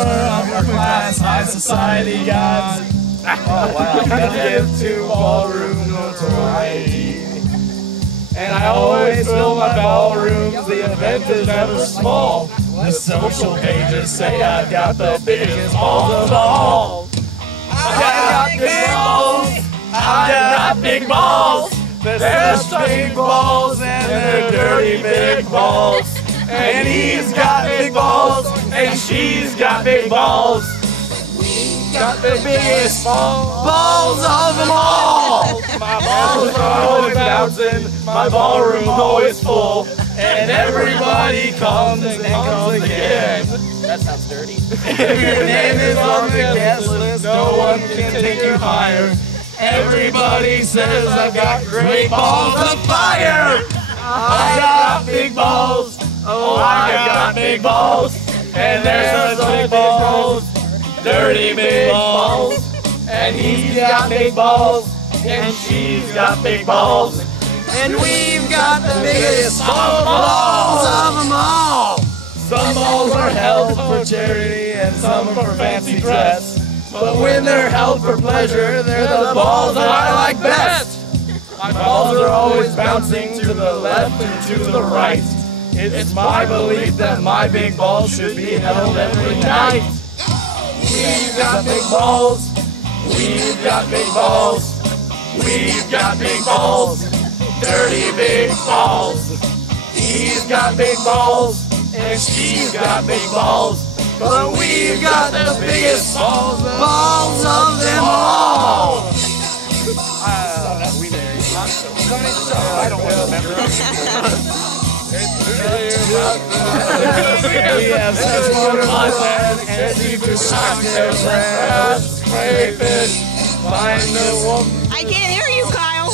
upper class, high society gods. Oh wow, give to ballroom notoriety. And I always fill my ballrooms, the event is never small. The social pages say I've got the biggest balls of all. I've got big balls, I've got big balls. There's big balls and they're dirty big balls. And he's got big balls and she's got big balls. Got the biggest balls of them all. My balls are always bouncing, my ballroom's always full, and everybody comes and comes again. That sounds dirty. If your name is on the guest list, no one can take you higher. Everybody says I've got great balls of fire. I got big balls, oh I got big balls, and there's the big balls. Dirty big balls, and he's got big balls, and she's got big balls, and we've got the biggest balls of them all. Some balls are held for charity and some for fancy dress, but when they're held for pleasure, they're the balls that I like best. My balls are always bouncing to the left and to the right. It's my belief that my big balls should be held every night. We've got big balls, we've got big balls, we've got big balls, dirty big balls. He's got big balls, and she's got big balls, but we've got the biggest balls of them all. I don't remember. We have such wonderful fun and seafood cocktails, crabs, crayfish, find the woman. I can't hear you, Kyle.